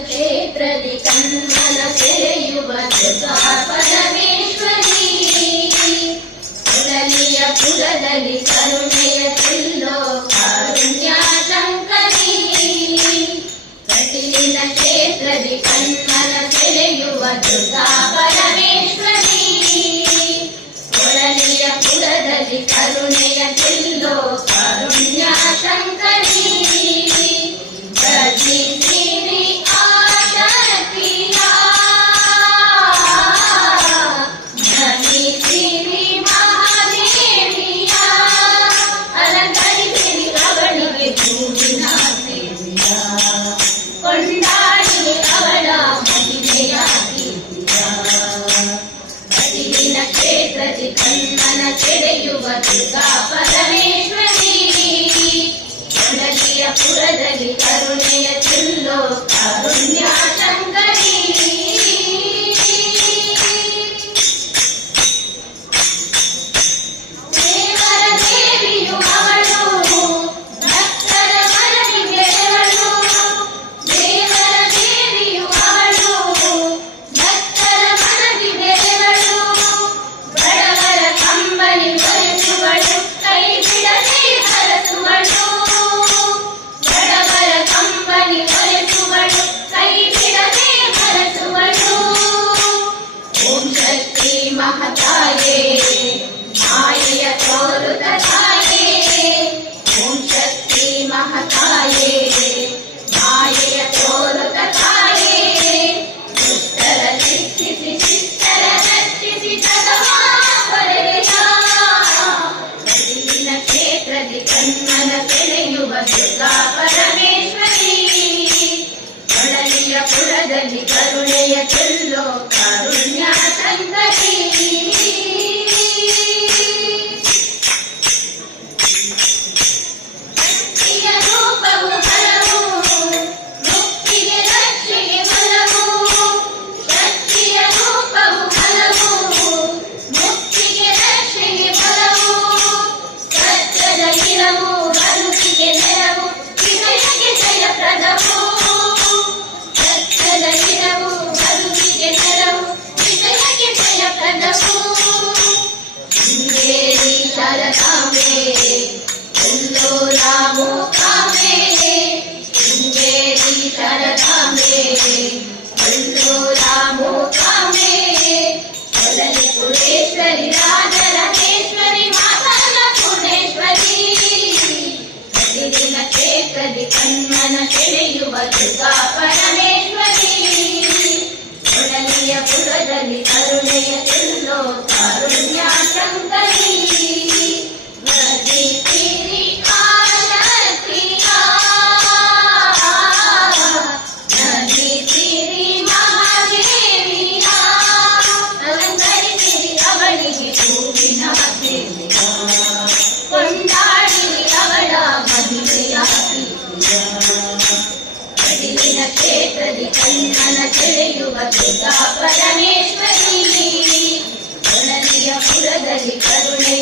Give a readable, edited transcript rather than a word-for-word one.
ಕ್ಷೇತ್ರದಿ ಕಣ್ಣನ ಸೆಳೆಯುವ ದುರ್ಗಾ ಪರಮೇಶ್ವರಿ ಕೊಡಲಿಯ ಪುರದಲ್ಲಿ ಕರುಣೆಯ ಚೆಲ್ಲೋ ಕಾರುಣ್ಯ ಶಂಕರಿ ಕಟೀಲಿನ ಕ್ಷೇತ್ರದಿ ಕಣ್ಣನ ಸೆಳೆಯುವ ದುರ್ಗಾ ಪರಮೇಶ್ವರಿ ಕೊಡಲಿಯ ಪುರದಲ್ಲಿ ಕರುಣೆಯ ಚೆಲ್ಲೋ ಕಾರುಣ್ಯ ಶಂಕರಿ ಕಣ್ಣನ ಸೆಳೆಯುವ ದುರ್ಗಾ ಪರಮೇಶ್ವರಿ ಕೊಡಲಿಯ ಪುರದಲ್ಲಿ ಕರುಣೆಯ ಚೆಲ್ಲೋ ಕಾರುಣ್ಯ ಶಂಕರಿ ದೇವರ ದೇವಿಯು ಅವಳು ಭಕ್ತರ ಮನದಿ ಬೆಳೆವಳು ದೇವರ ದೇವಿಯು ಅವಳು ಭಕ್ತರ ಮನದಿ ಬೆಳೆವಳು ಬಡವರ ಕಂಬನಿ ಒರೆಸುವಳು ಕೈ ಬಿಡದೆ ಹರಸುವಳು ಬಡವರ ಕಂಬನಿ ಒರೆಸುವಳು ಕೈ ಬಿಡದೆ ಹರಸುವಳು ಓಂ ಶಕ್ತಿ ಮಹತಾಯೇ ಮಾಯೆಯ ತೋರುತ ತಾಯೇ ಓಂ ಶಕ್ತಿ ಮಹತಾಯೇ ಮಾಯೆಯ ತೋರುತ ತಾಯೇ ದುಷ್ಟರ ಶಿಕ್ಷಿಸಿ ಶಿಷ್ಟರ ರಕ್ಷಿಸಿ ಜಗವಾ ಕಟೀಲಿನ ಕ್ಷೇತ್ರದಿ ಕಣ್ಣನ ಸೆಳೆಯುವ ದುರ್ಗಾ ಪರಮೇಶ್ವರಿ ಕೊಡಲಿಯ ಪುರದಲ್ಲಿ ಕರುಣೆಯ ಚೆಲ್ಲೋ ಕಾರುಣ್ಯ ಶಂಕರಿ ಶಕ್ತಿಯ ರೂಪವು ಹಲವು ಮುಕ್ತಿಗೆ ರಕ್ಷೆಗೆ ಬಲವು ಶಕ್ತಿಯ ರೂಪವು ಹಲವು ಮುಕ್ತಿಗೆ ರಕ್ಷೆಗೆ ಬಲವು ಸತ್ಯದ ಇರವು ಬದುಕಿಗೆ ನೆರವು ವಿಜಯಕ್ಕೆ ಜಯಪ್ರದವು ಸತ್ಯದ ಇರವು ಬದುಕಿಗೆ ನೆರವು ವಿಜಯಕ್ಕೆ ಜಯಪ್ರದವು ಶೃಂಗೇರಿ ಶಾರದಾಂಬೆ ಎಲ್ಲೋ ರಾಮೋ ಕಾಮೆ ಶೃಂಗೇರಿ ಶಾರದಾಂಬೆ ಎಲ್ಲೋ ರಾಮೋ ಕಾಮೆ ಕೊಡಲಿ ಪುರೇಶ್ವರಿ ರಾಜರಾಜೇಶ್ವರಿ ಮಾತಲ್ಲ ಪುರೇಶ್ವರಿ ಕಟೀಲಿನ ಕ್ಷೇತ್ರದಿ ಕಣ್ಣನ ಸೆಳೆಯುವ ದುರ್ಗಾ ಪರಮೇಶ್ವರಿ ಕೊಡಲಿಯ ಪುರದಲ್ಲಿ ಕರುಣೆಯ ಚೆಲ್ಲೋ ಕಾರುಣ್ಯ ಶಂಕರಿ ನದಿ ತೀರಿ ಆಶಕ್ತಿಯ ನದಿ ತೀರಿ ಮಹಾದೇವಿಯ ಅಲಂಕರಿಸಿರಿ ಅವಳಿಗೆ ಹೂವಿನ ಸೇವೆಯ ಕೊಂಡಾಡಿರಿ ಅವಳ ಮಹಿಮೆಯ ಕಟೀಲಿನ ಕ್ಷೇತ್ರದಿ ಕಣ್ಣನ ಸೆಳೆಯುವ ದುರ್ಗಾ ಪರಮೇಶ್ವರಿ ಕೊಡಲಿಯ ಪುರದಲ್ಲಿ ಕರುಣೆ